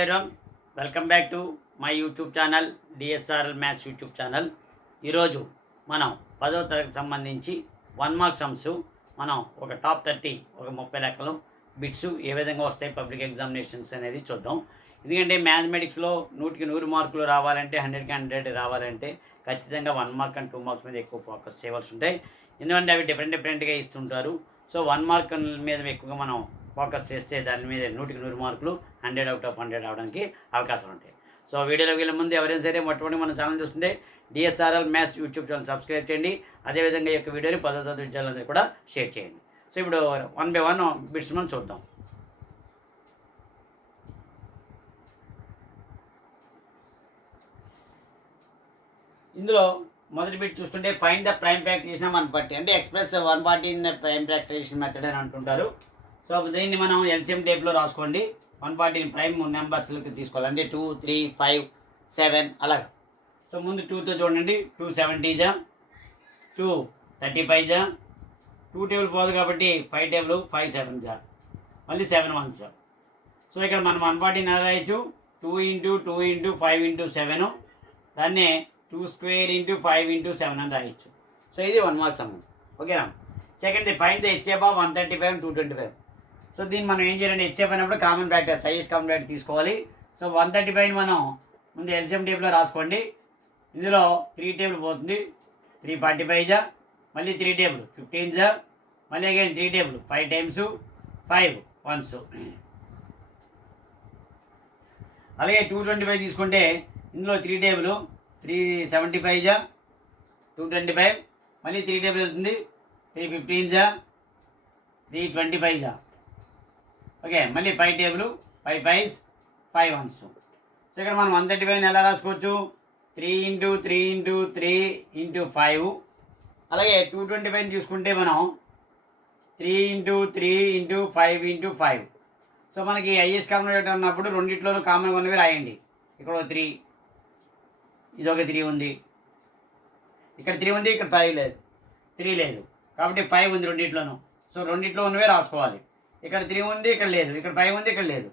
Everyone, welcome back to my YouTube channel DSRL maths YouTube channel. ఈరోజు మనం 10వ తరగతికి సంబంధించి 1 మార్క్ సమ్స్ మనం ఒక టాప్ 30 ఒక 30 లెక్కలు బిట్స్ ఏ విధంగా వస్తాయి పబ్లిక్ ఎగ్జామినేషన్స్ అనేది చూద్దాం. ఎందుకంటే మ్యాథమెటిక్స్లో 100కి 100 మార్కులు రావాలంటే 100కి 100 రావాలంటే ఖచ్చితంగా 1 మార్క్ అండ్ 2 మార్క్స్ మీద ఎక్కువ ఫోకస్ చేయవలసి ఉంటాయి. ఎందుకంటే అవి డిఫరెంట్గా ఇస్తుంటారు. సో 1 మార్క్ మీద ఎక్కువగా మనం ఫోకస్ చేస్తే దాని మీద 100కి 100 మార్కులు 100 అవుట్ ఆఫ్ 100 అవడానికి అవకాశాలు ఉంటాయి. సో వీడియోలోకి వెళ్ళే ముందు ఎవరైనా సరే మొట్టమొదటి మన ఛానల్ చూస్తుంటే DSRL maths YouTube channel subscribe చేయండి. అదేవిధంగా ఈ యొక్క వీడియోని 10వ తరగతి విద్యార్థులందరూ కూడా షేర్ చేయండి. సో ఇప్పుడు 1 by 1 బిట్స్ మనం చూద్దాం. ఇందులో మొదటి బిట్ చూస్తుంటే ఫైండ్ ద ప్రైమ్ ఫ్యాక్టరైజేషన్ 140 అంటే express 140 in the prime factorisation method అని అంటుంటారు. సో దీన్ని మనం ఎల్సిఎం టేప్లో రాసుకోండి. 140 ప్రైమ్ నెంబర్స్లోకి తీసుకోవాలి, అంటే 2, 3, 5, 7 అలాగా. సో ముందు 2తో చూడండి, 2 70 జా, 2 35 జా, 2 టేబుల్ పోదు కాబట్టి 5 టేబుల్ 5 7 జా, మళ్ళీ 7 1 జా. సో ఇక్కడ మనం 140 రాయొచ్చు 2 × 2 × 5 × 7, దాన్నే 2 స్క్వేర్ × 5 × 7 అని రాయొచ్చు. సో ఇది 1 మార్క్ సమ్. ఓకేనా. Second find the HF of 135 and 225. So దీన్ని మనం ఏం చేయాలంటే హెచ్ఎఫ్ అయినప్పుడు common factor highest common factor తీసుకోవాలి. సో 135 మనం ముందు ఎల్సిఎం టేబుల్లో రాసుకోండి. ఇందులో 3 టేబుల్ పోతుంది, 3 45 జా, మళ్ళీ 3 టేబుల్ 15 జా, మళ్ళీ అగైన్ 3 టేబుల్ 5 టైమ్స్ 5 వన్స్. అలాగే 225 తీసుకుంటే ఇందులో 3 టేబుల్ 375 జా, 225, మళ్ళీ 3 టేబుల్ వెళ్తుంది 315 జా, 325 జా. ఓకే, మళ్ళీ 5 టేబుల్ 5 5s 5 1s. సో ఇక్కడ మనం 135 ఎలా రాసుకోవచ్చు, 3 × 3 × 3 × 5. అలాగే 225 చూసుకుంటే మనం 3 × 3 × 5 × 5. సో మనకి హైయెస్ట్ కామన్ ఫ్యాక్టర్ ఉన్నప్పుడు రెండిట్లోనూ కామన్గా ఉన్నవి రాయండి. ఇక్కడ ఒక 3, ఇదొక 3 ఉంది, ఇక్కడ 3 ఉంది, ఇక్కడ 5 లేదు, 3 లేదు కాబట్టి 5 ఉంది రెండిట్లోనూ. సో రెండిట్లో ఉన్నవే రాసుకోవాలి. ఇక్కడ 3 ఉంది, ఇక్కడ లేదు, ఇక్కడ 5 ఉంది, ఇక్కడ లేదు.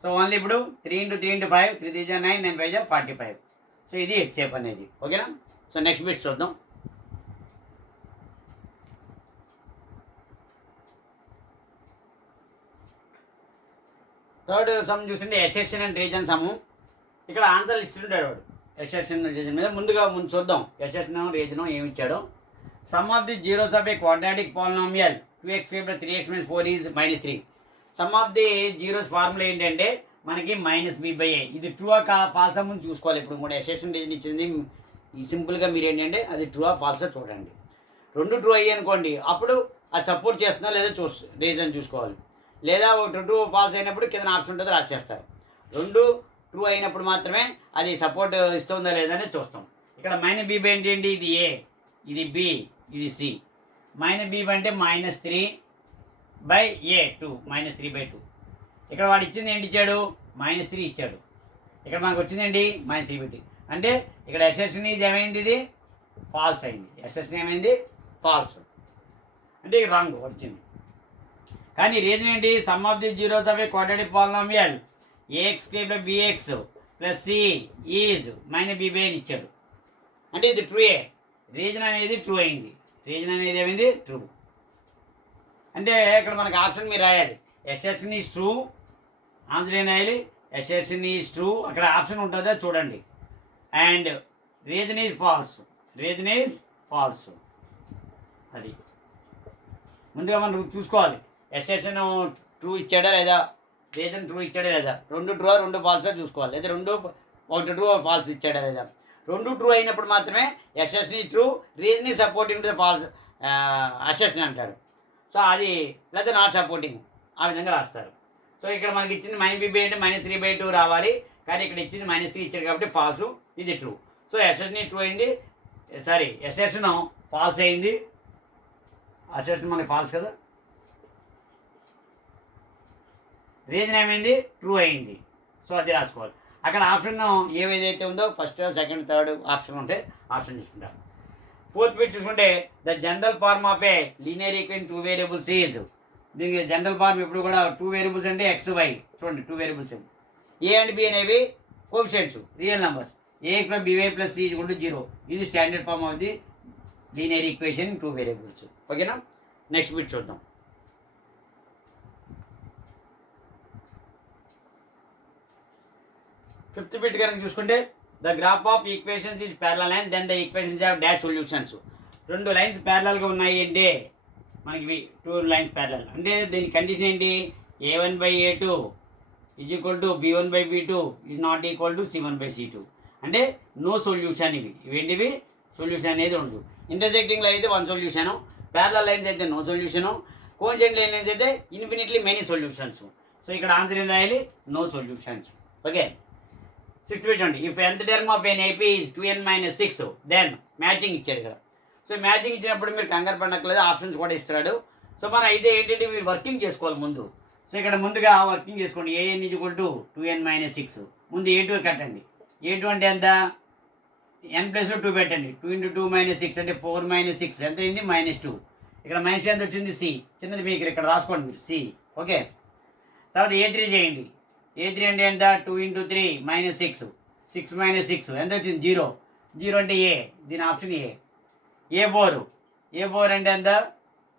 సో ఓన్లీ ఇప్పుడు 3 × 3 × 5, 3 3 9, 9 5 45. సో ఇది హెచ్ఎఫ్ అనేది. ఓకేనా. సో నెక్స్ట్ బిట్ చూద్దాం. థర్డ్ సమ్ చూస్తుంటే ఎసెషన్ అండ్ రీజన్ సమ్. ఇక్కడ ఆన్సర్ ఇస్తుంటాడు వాడు ఎసెషన్ రీజన్ మీద. ముందు చూద్దాం ఎసెషన్ రీజన్ ఏమి ఇచ్చాడో. Some of the zeros of a quadratic polynomial 2x² + 3x - 4 is -3. Some of the zeros formula ఏంటంటే మనకి -b/a. ఇది ట్రూ ఆ ఫాల్సా ముందు చూసుకోవాలి. ఇప్పుడు కూడా ఎసెషన్ రీజన్ ఇచ్చింది సింపుల్గా మీరు ఏంటంటే అది ట్రూ ఆ ఫాల్సా చూడండి. 2 ట్రూ అయ్యి అనుకోండి, అప్పుడు అది సపోర్ట్ చేస్తుందో లేదో రీజన్ చూసుకోవాలి. లేదా ఒక ట్రూ ఫాల్స్ అయినప్పుడు కింద ఆప్షన్ ఉంటుందో రాసేస్తారు. 2 ట్రూ అయినప్పుడు మాత్రమే అది సపోర్ట్ ఇస్తుందా లేదా అనేది చూస్తాం. ఇక్కడ -b/a ఏంటి, ఇది a, ఇది b, ఇది c. -b అంటే -3/a2, -3/2. ఇక్కడ వాడు ఇచ్చింది ఏంటి ఇచ్చాడు, -3 ఇచ్చాడు. ఇక్కడ మనకు వచ్చింది ఏంటి -3/2. అంటే ఇక్కడ ఎసెషన్ ఈజ్ ఏమైంది, ఇది ఫాల్స్ అయింది. ఎసెషన్ ఏమైంది ఫాల్స్, అంటే రాంగ్ వచ్చింది. కానీ రీజన్ ఏంటి, some of the zeros of a quadratic polynomial ax² + bx + c is -b/a అని ఇచ్చాడు. అంటే ఇది ట్రూయే. రీజన్ అనేది ట్రూ అయింది. రీజన్ అనేది ఏమైంది ట్రూ. అంటే ఇక్కడ మనకి ఆప్షన్ మీరు రాయాలి, ఎసెషన్ ఈజ్ ట్రూ, ఆన్సర్ ఏం రాయాలి, ఎసెషన్ ఈజ్ ట్రూ. అక్కడ ఆప్షన్ ఉంటుందో చూడండి. And reason is false, reason is false. అది ముందుగా మనం చూసుకోవాలి, ఎసెషన్ ట్రూ ఇచ్చాడా లేదా, రీజన్ ట్రూ ఇచ్చాడా లేదా, 2 ట్రూ 2 ఫాల్సా చూసుకోవాలి. లేదా 1 ట్రూ ఫాల్స్ ఇచ్చాడా లేదా. 2 ట్రూ అయినప్పుడు మాత్రమే accession is true, reason is supporting to the false assertion అంటాడు. సో అది లేదా నాట్ సపోర్టింగ్, ఆ విధంగా రాస్తారు. సో ఇక్కడ మనకి ఇచ్చింది -b/a అంటే -3/2 రావాలి, కానీ ఇక్కడ ఇచ్చింది -3 ఇచ్చాడు కాబట్టి ఫాల్స్, ఇది ట్రూ. సో ఎసెషన్ ట్రూ అయింది, సారీ ఎసెషన్ ఫాల్స్ అయింది. అసెషన్ మనకి ఫాల్స్ కదా, రీజన్ ఏమైంది ట్రూ అయింది. సో అది రాసుకోవాలి. అక్కడ ఆప్షన్ ఏదైతే ఉందో ఫస్ట్, సెకండ్, థర్డ్ ఆప్షన్ ఉంటే ఆప్షన్ చూసుకుంటాం. ఫోర్త్ బిట్ చూసుకుంటే the general form of a linear equation 2 variables is. దీనికి జనరల్ ఫార్మ్ ఎప్పుడు కూడా 2 వేరియబుల్స్ అంటే x y. చూడండి 2 వేరియబుల్స్ ఏ అండ్ బి అనేవి coefficients, real numbers. A plus by plus c equal to 0. ఇది standard form of the linear equation in 2 variables. ఓకేనా? Next bit చూద్దాం. Fifth bit కనుక చూసుకుంటే the graph of equations is parallel line then the equations have dash solutions. 2 lines ప్యారలల్గా ఉన్నాయి అంటే మనకి 2 lines parallel అంటే దీని కండిషన్ ఏంటి? a1/a2 is equal to b1/b2 is not equal to c1/c2. అంటే నో సొల్యూషన్. ఇవేంటివి? సొల్యూషన్ అనేది ఉండదు. ఇంటర్సెక్టింగ్లో అయితే 1 సొల్యూషను, ప్యారలల్ లైన్స్ అయితే నో సొల్యూషను, కోఇన్సిడెంట్ లైన్స్ అయితే ఇన్ఫినిట్లీ మెనీ సొల్యూషన్స్. సో ఇక్కడ ఆన్సర్ ఏం రాయాలి? No solutions. Okay. 6th bit అండి. If nth term of an AP is 2n-6 then matching ఇచ్చాడు ఇక్కడ. సో మ్యాచింగ్ ఇచ్చినప్పుడు మీరు కంగారు పడక్కలేదు, ఆప్షన్స్ కూడా ఇస్తున్నాడు. సో మనం అయితే ఏంటంటే మీరు వర్కింగ్ చేసుకోవాలి ముందు. సో ఇక్కడ ముందుగా వర్కింగ్ చేసుకోండి. an is equal to 2n-6. ముందు a2 కట్టండి. a2 అంటే ఎంత? n ప్లస్లో 2 పెట్టండి. 2 × 2 - 6 అంటే 4 - 6 ఎంత అయింది? -2. ఇక్కడ మైనస్ ఎంత వచ్చింది? c. చిన్నది మీకు ఇక్కడ రాసుకోండి మీరు, c. ఓకే. తర్వాత a3 చేయండి. a3 అంటే ఎంత? 2 × 3 - 6. 6 - 6 ఎంత వచ్చింది? 0. 0 అంటే a, దీని ఆప్షన్ a. a4 అంటే ఎంత?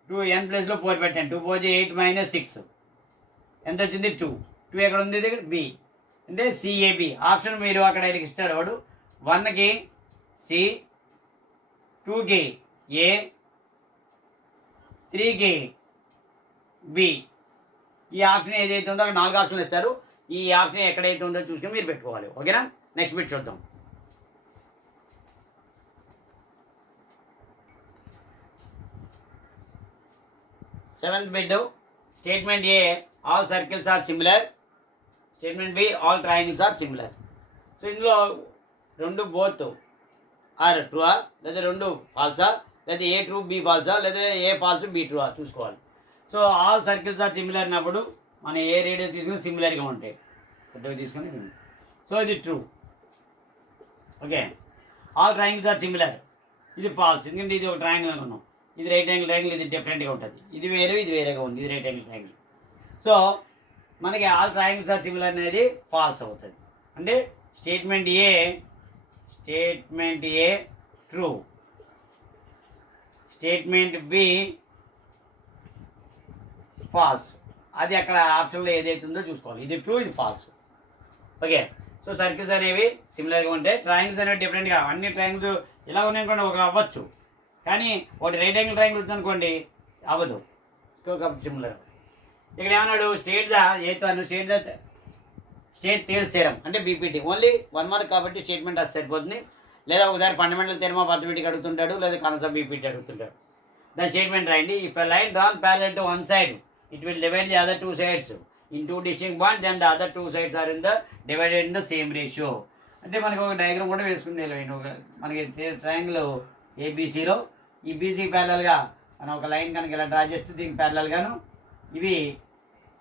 2n ప్లస్లో 4 పెట్టండి. 2 4 8 - 6 ఎంత వచ్చింది? 2. 2 ఎక్కడ ఉంది? దగ్గర b అంటే CAB. ఆప్షన్ మీరు అక్కడ ఇస్తాడు వాడు. 1కి C, 2కి A, 3కి B. ఈ ఆప్షన్ ఏదైతే ఉందో అక్కడ 4 ఆప్షన్లు ఇస్తారు. ఈ ఆప్షన్ ఎక్కడైతే ఉందో చూసుకొని మీరు పెట్టుకోవాలి. ఓకేనా? నెక్స్ట్ బిట్ చూద్దాం. Seventh bit. Statement A all circles are similar. Statement B all triangles are similar. So ఇందులో 2 బోత్ ఆర్ ట్రూఆ, లేదా 2 ఫాల్సా, లేదా ఏ ట్రూ బి ఫాల్సా, లేదా ఏ ఫాల్స్ బి ట్రూఆ చూసుకోవాలి. So all circles are similar అన్నప్పుడు మనం ఏ రేడియస్ తీసుకుని సిమిలర్గా ఉంటాయి, పెద్దవి తీసుకుని. సో ఇది true. Okay. All triangles are similar, ఇది ఫాల్స్. ఎందుకంటే ఇది ఒక ట్రయాంగిల్ అనుకున్నాం. ఇది రైట్ యాంగిల్ ట్రయాంగిల్, ఇది డిఫరెంట్గా ఉంటుంది. ఇది వేరే, ఇది వేరేగా ఉంది. ఇది రైట్ యాంగిల్ ట్రయాంగిల్. సో మనకి ఆల్ ట్రయాంగిల్స్ ఆర్ సిమిలర్ అనేది ఫాల్స్ అవుతుంది. అంటే statement A true, statement B false. అది అక్కడ ఆప్షన్లో ఏదైతే ఉందో చూసుకోవాలి. ఇది ట్రూ, ఇది ఫాల్స్. ఓకే. సో సర్కిల్స్ అనేవి సిమిలర్గా ఉంటాయి, ట్రయాంగిల్స్ అనేవి డిఫరెంట్గా. అన్ని ట్రయాంగిల్స్ ఇలా ఉన్నాయనుకోండి, ఒక అవ్వచ్చు. కానీ ఒకటి రైట్ యాంగిల్ ట్రయాంగిల్ ఉందనుకోండి, అవ్వదు. సిమిలర్. ఇక్కడ ఏమన్నాడు? స్టేట్ థియరమ్స్ థీరం అంటే బీపీటీ. ఓన్లీ 1 మార్క్ కాబట్టి స్టేట్మెంట్ అది సరిపోతుంది. లేదా ఒకసారి ఫండమెంటల్ థీరం ఆఫ్ అర్థమెటిక్ అడుగుతుంటాడు, లేదా కాన్సెప్ట్ ఆఫ్ బీపీటీ అడుగుతుంటాడు. దాని స్టేట్మెంట్ రాయండి. If a line drawn parallel to one side it will divide the other 2 sides in 2 distinct points, then the other 2 sides are divided in the same ratio. అంటే మనకి ఒక diagram కూడా వేసుకునే మనకి triangle ఏబీసీలో ఈ BC ప్యారలల్గా మనం ఒక లైన్ కనుక ఇలా డ్రా చేస్తే దీనికి ప్యారలల్గాను ఇవి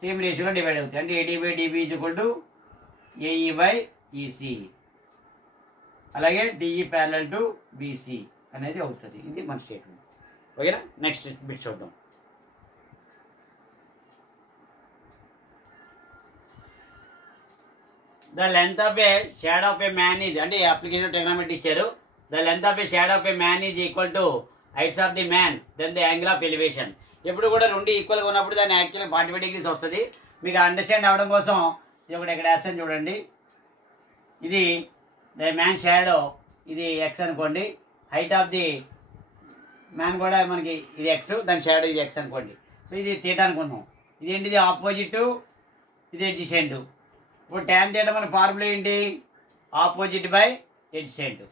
సేమ్ రేషియోలో డివైడ్ అవుతాయి. అంటే AD/DB = AE/EC. అలాగే DE ప్యారలల్ టు BC అనేది అవుతుంది. ఇది మన స్టేట్మెంట్. ఓకేనా? నెక్స్ట్ బిట్ చూద్దాం. The length of a shadow of a man is, అంటే అప్లికేషన్ ట్రిగ్నోమెట్రీ ఇచ్చారు. The length of a shadow of a man is equal to heights of the man then the angle of elevation. ఎప్పుడు కూడా 2 ఈక్వల్గా ఉన్నప్పుడు దాన్ని యాక్చువల్గా 45 degrees వస్తుంది. మీకు అండర్స్టాండ్ అవ్వడం కోసం ఇది ఒకటి ఇక్కడ వేస్తాను చూడండి. ఇది ద మ్యాన్ షాడో, ఇది ఎక్స్ అనుకోండి. హైట్ ఆఫ్ ది మ్యాన్ కూడా మనకి ఇది ఎక్స్, దాని షాడో ఇది ఎక్స్ అనుకోండి. సో ఇది థీటా అనుకుందాం. ఇదేంటిది? ఆపోజిట్, ఇది ఎడ్జసెంట్. ఇప్పుడు tan θ మన ఫార్ములా ఏంటి? Opposite by adjacent.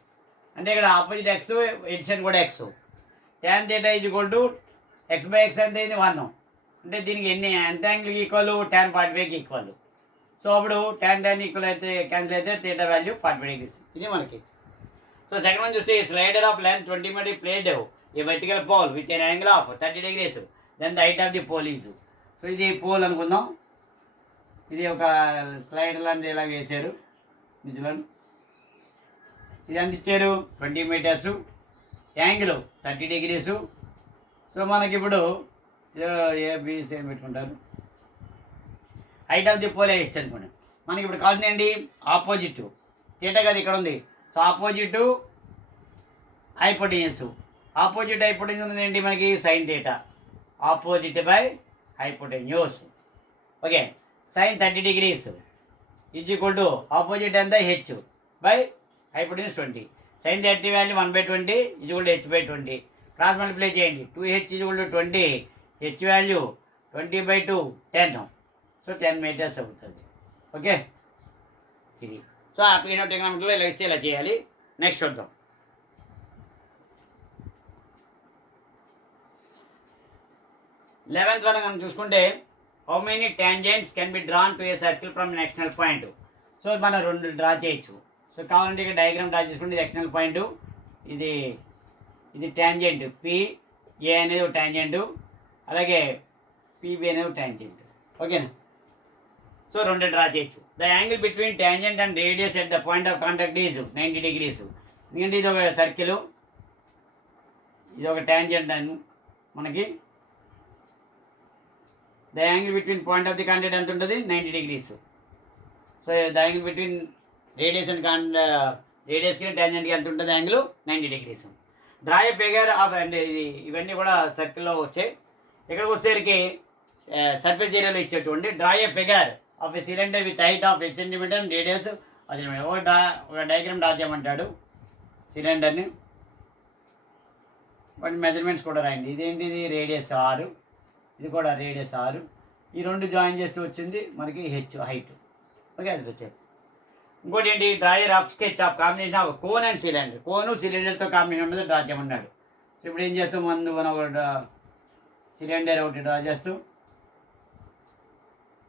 అంటే ఇక్కడ ఆపోజిట్ ఎక్స్, ఎడ్జసెంట్ కూడా ఎక్స్. tan θ = x/x ఎంత అయింది? 1. అంటే దీనికి ఎంత యాంగిల్కి ఈక్వల్? tan 45కి ఈక్వల్. సో అప్పుడు tan ఈక్వల్ అయితే క్యాన్సిల్ అయితే θ వాల్యూ 45 degrees. ఇది మనకి. సో సెకండ్ వన్ చూస్తే slider of length 20 meter placed a vertical pole with an angle of 30 degrees then the height of the pole is. So ఇది pole అనుకుందాం. ఇది ఒక స్లైడర్ లాంటిది ఇలా వేశారు నిజంలో. ఇది ఎంత ఇచ్చారు? 20 meters, యాంగిల్ 30 degrees. సో మనకి ఇప్పుడు ఏబిసి ఏం పెట్టుకుంటారు? హైట్ ఆఫ్ ది పోల్ ఇచ్చి అనుకోండి. మనకి ఇప్పుడు కావాల్సింది ఏంటి, ఆపోజిట్ తీటా కదా ఇక్కడ ఉంది. So opposite hypotenuse, opposite hypotenuse ఉంది ఏంటి మనకి sine theta, opposite by hypotenuse. Okay, sine 30 degrees is equal to opposite ఎంత H by hypotenuse 20. Sine 30 value 1/20 is equal to h/20. Cross multiply చేయండి, 2h is equal to 20, H value 20/2 10. So 10 meters అవుతుంది. Okay, ఇది. So ఆ ప్లేనో ట్రిగ్నోమెట్రీలో ఇలా ఇస్తే ఇలా చేయాలి. నెక్స్ట్ చూద్దాం. లెవెన్త్ వరకు మనం చూసుకుంటే how many tangents can be drawn to a circle from N external point. So మనం 2 డ్రా చేయొచ్చు. సో కావాలంటే ఇక్కడ డయాగ్రామ్ డ్రా చేసుకుంటే ఇది ఎక్స్టర్నల్ పాయింట్, ఇది ట్యాంజెంట్ పిఏ అనేది ఒక ట్యాంజెంట్, అలాగే పిబి అనేది ఒక ట్యాంజెంట్. ఓకేనా, సో 2 డ్రా చేయొచ్చు. The angle between tangent and radius at the point of contact is 90 degrees. ఎందుకంటే ఇది ఒక సర్కిల్, ఇది ఒక ట్యాంజెంట్ అని మనకి. The angle between point of the contact ఎంత ఉంటుంది, 90 degrees. So the angle between radius and రేడియస్కి ట్యాంజెంట్కి ఎంత ఉంటుంది angle, 90 degrees. Draw a figure of, అంటే ఇవన్నీ కూడా సర్కిల్లో వచ్చాయి. ఇక్కడికి వచ్చేసరికి సర్ఫేస్ ఏరియాలో ఇచ్చే చూడండి. Draw a figure of a cylinder with height of 8 cm and radius 10 cm. ఒక డయాగ్రామ్ డ్రా చేయమంటాడు సిలిండర్ని, వాటి మెజర్మెంట్స్ కూడా రాయండి. ఇదేంటిది రేడియస్ 6, ఇది కూడా రేడియస్ 6, ఈ 2 జాయిన్ చేస్తూ వచ్చింది మనకి హెచ్ హైట్. ఓకే, అది వచ్చారు. ఇంకోటి ఏంటి, draw a rough sketch of combination of cone and cylinder. Cone సిలిండర్తో కాంబినేషన్ మీద డ్రా చేయమన్నాడు. సో ఇప్పుడు ఏం చేస్తాం, ముందు మనం ఒక సిలిండర్ ఒకటి డ్రా చేస్తూ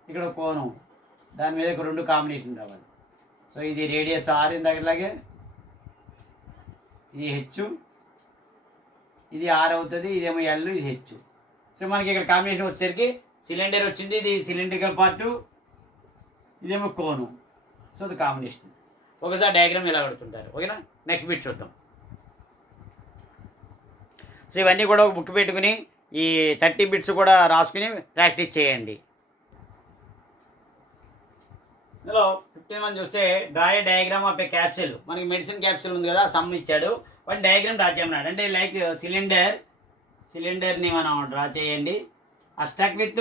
ఇక్కడ కోను, దాని మీద ఒక 2 కాంబినేషన్ రావాలి. సో ఇది రేడియస్ 6 ఇందాకలాగే, ఇది హెచ్, ఇది 6 అవుతుంది, ఇదేమో ఎల్, ఇది హెచ్. సో మనకి ఇక్కడ కాంబినేషన్ వచ్చేసరికి సిలిండర్ వచ్చింది, ఇది సిలిండ్రికల్ పార్టు, ఇదేమో కోను. సో ఇది కాంబినేషన్. ఒకసారి డయాగ్రామ్ ఇలా పెడుతుంటారు. ఓకేనా, నెక్స్ట్ బిట్ చూద్దాం. సో ఇవన్నీ కూడా ఒక బుక్ పెట్టుకుని ఈ 30 bits కూడా రాసుకుని ప్రాక్టీస్ చేయండి. ఇందులో 15 చూస్తే draw A diagram of A capsule. మనకి మెడిసిన్ క్యాప్సిల్ ఉంది కదా, సమ్ ఇచ్చాడు, వాటి డయాగ్రామ్ డ్రా చేయమన్నాడు. అంటే లైక్ సిలిండర్ని మనం డ్రా చేయండి. ఆ స్టక్ విత్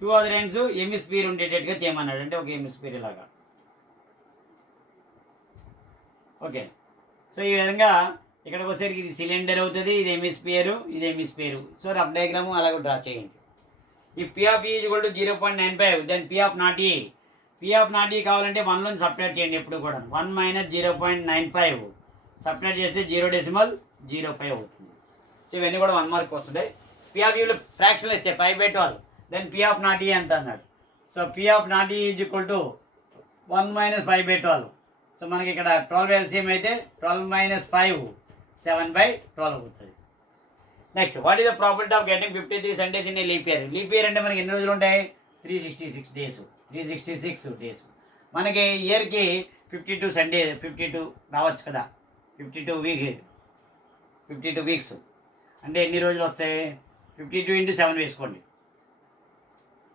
2 other ends ఎమిస్ఫియర్ ఉండేటట్టుగా చేయమన్నాడు. అంటే ఒక ఎమిస్ఫియర్ లాగా. ఓకే, సో ఈ విధంగా ఇక్కడికి వచ్చేసరికి ఇది సిలిండర్ అవుతుంది, ఇది ఎమిస్ఫియర్. సో రఫ్ డయాగ్రాము అలాగే డ్రా చేయండి. ఈ P of E is equal to 0.95, then P of not E. P of not E కావాలంటే 1లోని సబ్ట్రాక్ట్ చేయండి ఎప్పుడు కూడా. 1 - 0.95 సబ్ట్రాక్ట్ చేస్తే 0.05 అవుతుంది. సో ఇవన్నీ కూడా 1 మార్క్ వస్తుంటాయి. పి ఆఫ్ ఈలో ఫ్రాక్షన్లు ఇస్తే 5/12, దెన్ పి ఆఫ్ నాట్ ఈ ఎంత అన్నాడు. సో పి ఆఫ్ నాట్ ఈ ఈజ్ ఈక్వల్ టు 1 - 5/12. సో మనకి ఇక్కడ 12 LCM అయితే 12 - 5 7/12 అవుతుంది. Next, what is the probability of getting 53 Sundays in a leap year. Leap year అంటే మనకి ఎన్ని రోజులు ఉంటాయి, 366 days. 366 days. మనకి ఇయర్కి 52 Sundays, 52 రావచ్చు కదా, 52 weeks. అంటే ఎన్ని రోజులు వస్తాయి, 52 × 7 వేసుకోండి,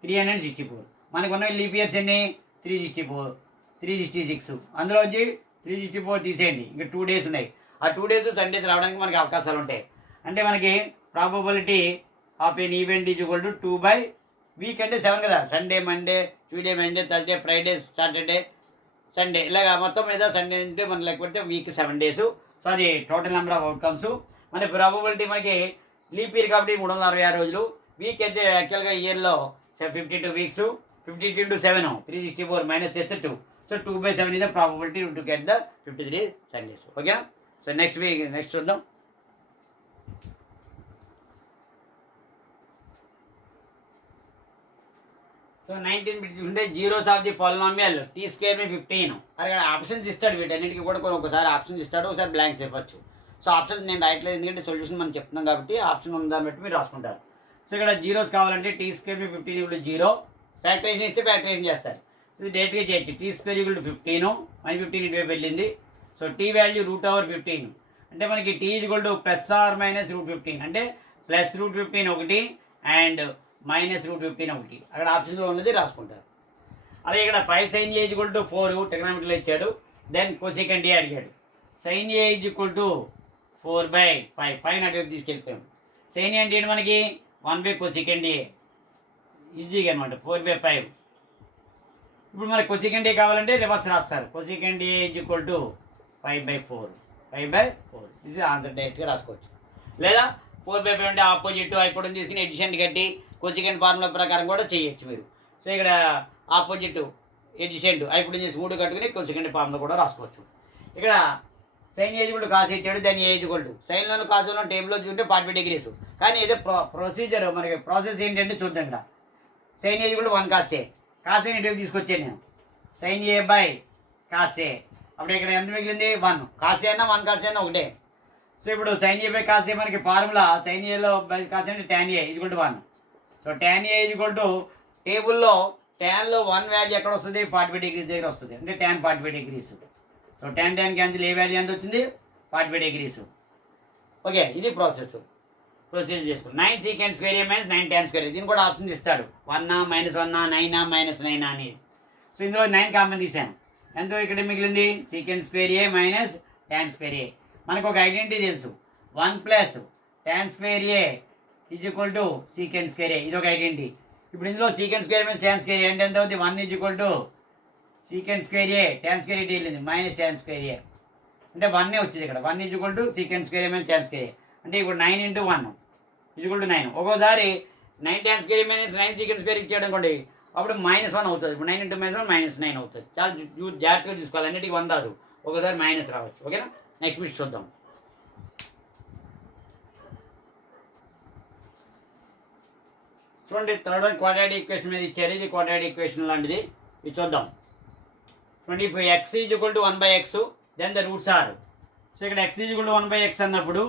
364. మనకు ఉన్న లీప్ ఇయర్స్ ఎన్ని, 364, 366. అందులో వచ్చి 364 తీసేయండి, ఇంకా 2 days ఉన్నాయి. ఆ 2 days Sundays రావడానికి మనకి అవకాశాలు ఉంటాయి. అంటే మనకి probability of an event is equal to 2/వీక్ అంటే 7 కదా. Sunday, Monday, Tuesday, Wednesday, Thursday, Friday, Saturday, Sunday, ఇలాగ మొత్తం మీద సండే అంటే మనం లెక్క పెడితే వీక్ 7 days. సో అది టోటల్ నెంబర్ ఆఫ్ అవుట్కమ్స్. మన ప్రాబబిలిటీ మనకి లీప్ ఇయర్ కాబట్టి 366 రోజులు. వీక్ అయితే యాక్చువల్గా ఇయర్లో 52 weeks. 52 × 7 364 మైనస్ చేస్తే 2. So 2/7 is the probability to get the 53 Sundays. Okay, so next చూద్దాం. సో 19 ఉంటే zeros of the polynomial t² 15. అక్కడ ఆప్షన్స్ ఇస్తాడు, వీటన్నిటికీ కూడా ఒకసారి ఆప్షన్స్ ఇస్తాడు, ఒకసారి బ్లాంక్స్ ఇవ్వచ్చు. సో ఆప్షన్స్ నేను రాయట్లేదు ఎందుకంటే సొల్యూషన్ మనం చెప్తున్నాం కాబట్టి ఆప్షన్ ఉందని బట్టి మీరు రాసుకుంటారు. సో ఇక్కడ జీరోస్ కావాలంటే t² 15 = 0. ఫ్యాక్టరైజేషన్ ఇస్తే ఫ్యాక్టరైజేషన్ చేస్తారు. సో ఇది డైరెక్ట్గా చేయొచ్చు. t² = 15, -15 ఇటువైపు వెళ్ళింది. సో t వాల్యూ √15 అంటే మనకి t = +or - √15 అంటే +√15 ఒకటి అండ్ -√15 ఒకటి. అక్కడ ఆప్షన్లో ఉన్నది రాసుకుంటారు. అలాగే ఇక్కడ 5 sin A ఈక్వల్ టు 4 ట్రిగ్నోమెట్రీలో ఇచ్చాడు. దెన్ కొసెకండ్ A అడిగాడు. sin A ఈక్వల్ టు 4/5 5 అటు తీసుకెళ్ళిపోయాం. sin A అంటే ఏంటి మనకి 1/cosecant A ఈజీగా అనమాట 4/5. ఇప్పుడు మనకి కొసెకండ్ A కావాలంటే రివర్స్ రాస్తారు. Cosecant A equal to 5/4 this answer డైరెక్ట్గా రాసుకోవచ్చు. లేదా 4/5 అంటే ఆపోజిట్ అయిపోవడం తీసుకుని ఎడిషన్ కట్టి కొసెకండ్ ఫార్ములా ప్రకారం కూడా చేయొచ్చు మీరు. సో ఇక్కడ ఆపోజిట్ ఎడిషన్ అయిపోవడం చేసి 3 కట్టుకుని కొసెకండ్ ఫార్ములా కూడా రాసుకోవచ్చు. ఇక్కడ సైన్ ఏజ్ కూడా కాసు ఇచ్చాడు, దాని ఏజ్ ఈక్వల్ టు సైన్లోను కాసులో టేబుల్లో చూస్తే 45 degrees. కానీ ఏదో ప్రొసీజర్ మనకి ప్రాసెస్ ఏంటంటే చూద్దాం. ఇక్కడ సైన్ ఏజ్ కూడా 1 cos A కాస్ ఏ ఇటువైపు తీసుకొచ్చాను నేను. సైన్ A/cos A అప్పుడు ఇక్కడ ఎంత మిగిలింది 1 cos A అన్నా 1 cos A అన్నా ఒకటే. సో ఇప్పుడు సైన్ A/cos A మనకి ఫార్ములా సైన్ Aలో cos A అంటే tan A equal to 1. So tan A equal to టేబుల్లో ట్యాన్లో 1 వాల్యూ ఎక్కడ వస్తుంది 45 degrees దగ్గర వస్తుంది, అంటే tan 45 degrees. So tan cancel a value ఎంత వచ్చింది 45 degrees. ఓకే, ఇది ప్రొసీజర్ చేసుకోండి. 9 secant square A - 9 tan square A దీన్ని కూడా ఆప్షన్ ఇస్తాడు. 1 -1 9 -9 అని. సో ఇందులో 9 కామన్ తీసాను. ఎంతో ఇక్కడ మిగిలింది secant square A - tan square A. మనకు ఒక ఐడెంటిటీ తెలుసు 1 + tan square A equal to secant square A. ఇది ఒక ఐడెంటిటీ. ఇప్పుడు ఇందులో secant square - tan square A అంటే ఎంత అవుతుంది 1 equal to secant square A tan square A వెళ్ళింది -tan square A అంటే 1 వచ్చింది ఇక్కడ. 1 equal to secant square A - tan square A అంటే ఇప్పుడు 9 × 1 ఈక్వల్ టు 9. ఒక్కోసారి 9 tan square A - 9 secant square ఇచ్చాడు అనుకోండి, అప్పుడు -1 అవుతుంది. ఇప్పుడు 9 × -1 -9 అవుతుంది. చాలా జాగ్రత్తగా చూసుకోవాలి, అన్నిటికీ 1 రాదు, ఒకసారి మైనస్ రావచ్చు. ఓకేనా, నెక్స్ట్ బిట్ చూద్దాం. చూడండి, థర్డ్ వన్ క్వాడ్రాటిక్ ఈక్వేషన్ మీద ఇచ్చారు. ఇది క్వాడ్రాటిక్ ఈక్వేషన్ లాంటిది, ఇది చూద్దాం. 25 x equal to 1/x then the roots are. So ఇక్కడ x ఈక్వల్ టు 1/x అన్నప్పుడు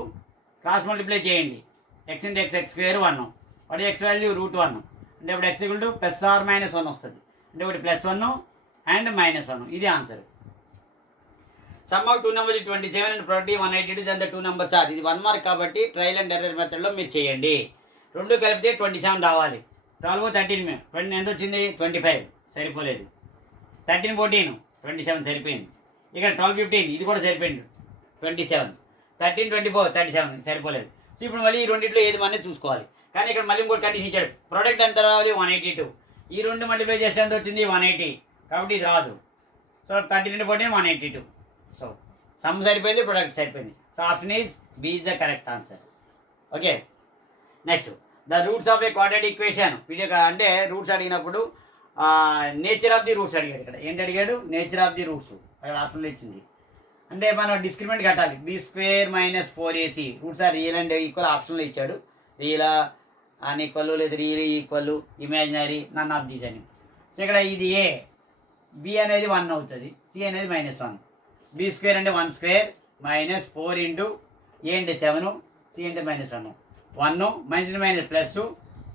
క్రాస్ మల్టిప్లై చేయండి. x × x x² 1 వాటి x వాల్యూ √1 అంటే ఇప్పుడు x ఈక్వల్ టు +or -1 వస్తుంది. అంటే ఒకటి +1 అండ్ -1, ఇది answer. Sum of 2 numbers 27 and product 182 then the 2 numbers are. ఇది 1 మార్క్ కాబట్టి ట్రయల్ అండ్ ఎర్రర్ మెథడ్లో మీరు చేయండి. 2 కలిపితే 27 రావాలి. 12 13 20 ఎంత వచ్చింది 25, సరిపోలేదు. 13 14 27 సరిపోయింది. ఇక్కడ 12 15 ఇది కూడా సరిపోయింది 27. 13 24 37 సరిపోలేదు. సో ఇప్పుడు మళ్ళీ ఈ రెండింటిలో ఏది మనమే చూసుకోవాలి. కానీ ఇక్కడ మళ్ళీ ఇంకోటి కండిషన్ ఇచ్చాడు, ప్రోడక్ట్ ఎంత రావాలి 182. ఈ రెండు మల్టిప్లై చేస్తే ఎంత వచ్చింది 180, కాబట్టి ఇది రాదు. సో 13 14 182. సో సమ్ సరిపోయింది, ప్రొడక్ట్ సరిపోయింది. So option is B is the correct answer. Okay, next the roots of a quadratic equation. Video అంటే రూట్స్ అడిగినప్పుడు నేచర్ ఆఫ్ ది రూట్స్ అడిగాడు. ఇక్కడ ఏంటి అడిగాడు, నేచర్ ఆఫ్ ది రూట్స్ అక్కడ ఆప్షన్లో ఇచ్చింది. అంటే మనం డిస్క్రిమినెంట్ కట్టాలి. b² - 4ac roots are real and equal ఆప్షన్లో ఇచ్చాడు. రియల్ అన్ఈక్వల్ లేదా real equal imaginary none of these అని. సో ఇక్కడ ఇది ఏ, బి అనేది 1 అవుతుంది, సి అనేది -1. b² అంటే 1² -4 × a అంటే 7, సి అంటే -1. 1 -1 plus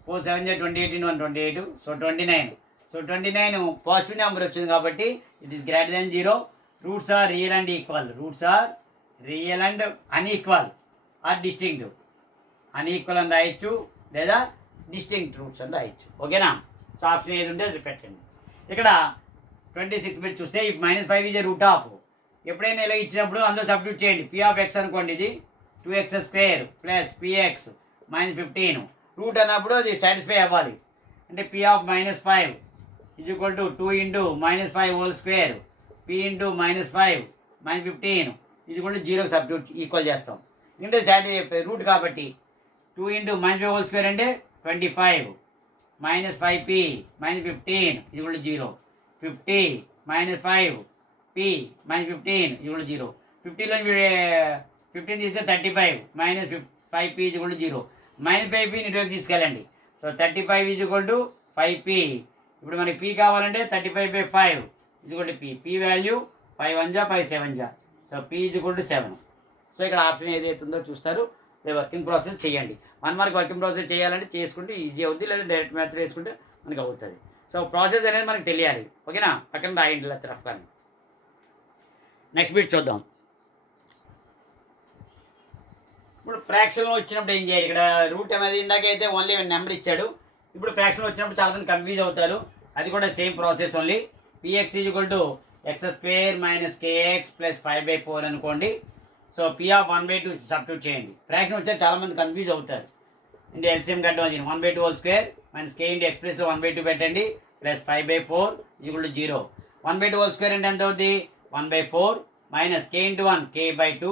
4 7 28 × 1 28. So 29. So 29 positive number వచ్చింది కాబట్టి it is greater than 0. Roots are real and equal. Roots are real and unequal or distinct. Unequal అని రాయొచ్చు లేదా డిస్టింక్ట్ రూట్స్ అని రాయొచ్చు. ఓకేనా, సో ఆప్షన్ ఏది ఉంటే అది పెట్టండి. ఇక్కడ 26 బిట్ చూస్తే -5 ఈజ్ రూట్ ఆఫ్. ఎప్పుడైనా ఇలా ఇచ్చినప్పుడు అందులో సబ్స్టిట్యూట్ చేయండి. p(x) అనుకోండి, ఇది 2x² + px -15. రూట్ అన్నప్పుడు అది సాటిస్ఫై అవ్వాలి. అంటే p (-5) = 2 × -5² p × -5 -15 0 సబ్స్టిట్యూట్ ఈక్వల్ చేస్తాం. ఎందుకంటే రూట్ కాబట్టి 2 × -5² అంటే 25 -5p -15 0. 50 -5p -15 0. 50లో 15 తీస్తే 35 -5p 0. -5p ఇటువైపు తీసుకెళ్ళండి. So 35 = 5p. ఇప్పుడు మనకి p కావాలంటే 35/5 p. p value 5 1 5 7. So p = 7. So ఇక్కడ ఆప్షన్ ఏదైతే ఉందో చూస్తారు. వర్కింగ్ ప్రాసెస్ చేయండి. 1 మార్క్ వర్కింగ్ ప్రాసెస్ చేయాలంటే చేసుకుంటే ఈజీ అవుతుంది, లేదా డైరెక్ట్ మ్యాథ్స్ వేసుకుంటే మనకి అవుతుంది. సో ప్రాసెస్ అనేది మనకు తెలియాలి. ఓకేనా, పక్కన రాయండి ఇలా రఫ్ కానీ. నెక్స్ట్ బిట్ చూద్దాం. ఇప్పుడు ఫ్రాక్షన్లో వచ్చినప్పుడు ఏం చేయాలి? ఇక్కడ రూట్ అనేది ఇందాకైతే ఓన్లీ నెంబర్ ఇచ్చాడు. ఇప్పుడు ఫ్రాక్షన్లో వచ్చినప్పుడు చాలామంది కన్ఫ్యూజ్ అవుతారు. అది కూడా same process only. P x equal to x square minus k x plus 5/4 అనుకోండి. సో పి ఆఫ్ 1/2 సబ్స్టిట్యూట్ చేయండి. ఫ్రాక్షన్ వచ్చారు చాలామంది కన్ఫ్యూజ్ అవుతారు. ఇంటి ఎల్సిఎం కట్టడం అది 1/2 హోల్ స్క్వేర్ మైనస్ కే ఇంటి ఎక్స్ ప్లస్లో 1/2 పెట్టండి plus 5/4 equal to 0. 1/2 whole square అంటే ఎంత అవుతుంది? 1/4 minus K into 1 k/2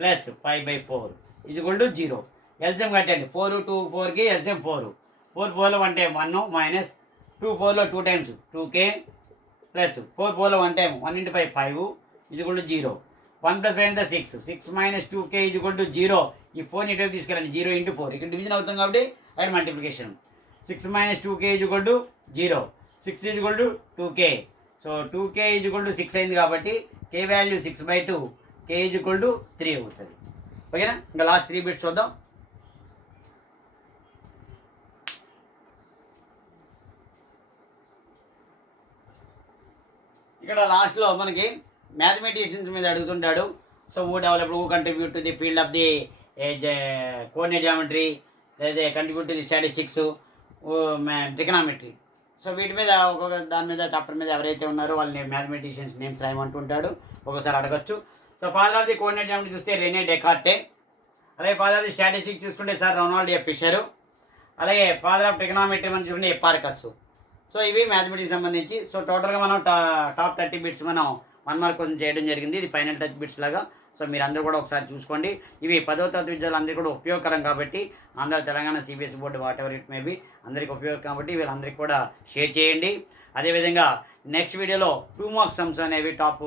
plus 5/4 equal to 0. LCM కట్టండి. 4 2 4కి LCM 4. 4 4లో 1 time 1 minus 2 4లో 2 times 2k plus 4 4లో 1 time 1 × 5 5 equal to 0. 1 + 5 ఎంత 6. 6 మైనస్ 2k ఈక్వల్ టు 0. ఈ 4 ఇటు తీసుకెళ్ళండి. 0 × 4 ఇక్కడ డివిజన్ అవుతుంది కాబట్టి అక్కడ multiplication. 6 minus 2k equal to 0. 6 equal to 2k. So 2k equal to 6 అయింది కాబట్టి k value 6/2, k equal to 3 అవుతుంది. ఓకేనా? ఇంకా లాస్ట్ 3 బిట్స్ చూద్దాం. ఇక్కడ లాస్ట్లో మనకి మ్యాథమెటిషియన్స్ మీద అడుగుతుంటాడు. So who contribute to the field of the coordinate geometry, లేదా contribute to the statistics, trigonometry. So వీటి మీద ఒక్కొక్క దాని మీద చాప్టర్ మీద ఎవరైతే ఉన్నారో వాళ్ళని మ్యాథమెటిషియన్స్ నేమ్స్ రాయమంటుంటాడు. ఒకసారి అడగచ్చు. So father of the coordinate geometry చూస్తే రెనే డెకార్టే. అలాగే ఫాదర్ ఆఫ్ ది స్టాటిస్టిక్స్ చూసుకుంటే సార్ రొనాల్డ్ ఎఫ్ ఫిషరు. అలాగే ఫాదర్ ఆఫ్ ట్రిగనామెట్రీ మనం చూసుకుంటే ఎపార్కస్. సో ఇవి మ్యాథమెటిక్స్ సంబంధించి. సో టోటల్గా మనం టాప్ 30 బిట్స్ మనం 1 మార్క్ కోసం చేయడం జరిగింది. ఇది ఫైనల్ టచ్ బిట్స్ లాగా. సో మీరు అందరూ కూడా ఒకసారి చూసుకోండి. ఇవి 10వ తరగతి విద్యార్థులందరికీ కూడా ఉపయోగకరం కాబట్టి Andhra Telangana CBSE board what ever it maybe అందరికీ ఉపయోగం కాబట్టి వీళ్ళందరికీ కూడా షేర్ చేయండి. అదేవిధంగా నెక్స్ట్ వీడియోలో 2 మార్క్స్ సమ్స్ అనేవి టాప్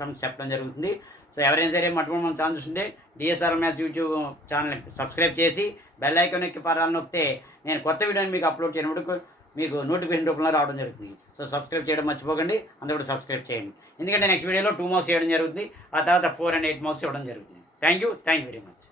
సమ్స్ చెప్పడం జరుగుతుంది. సో ఎవరైనా సరే మటుకు మనం ఛానల్ చూస్తుంటే DSR maths YouTube channel subscribe చేసి బెల్ ఐకాన్ ఎక్కి పరాలను నొక్కితే నేను కొత్త వీడియోని మీకు అప్లోడ్ చేయనప్పుడు మీకు నోటిఫికేషన్ రూపంలో రావడం జరుగుతుంది. సో సబ్స్క్రైబ్ చేయడం మర్చిపోకండి. అందరూ కూడా సబ్స్క్రైబ్ చేయండి. ఎందుకంటే నెక్స్ట్ వీడియోలో 2 మార్క్స్ చేయడం జరుగుతుంది. ఆ తర్వాత 4 and 8 మార్క్స్ ఇవ్వడం జరుగుతుంది. Thank you very much.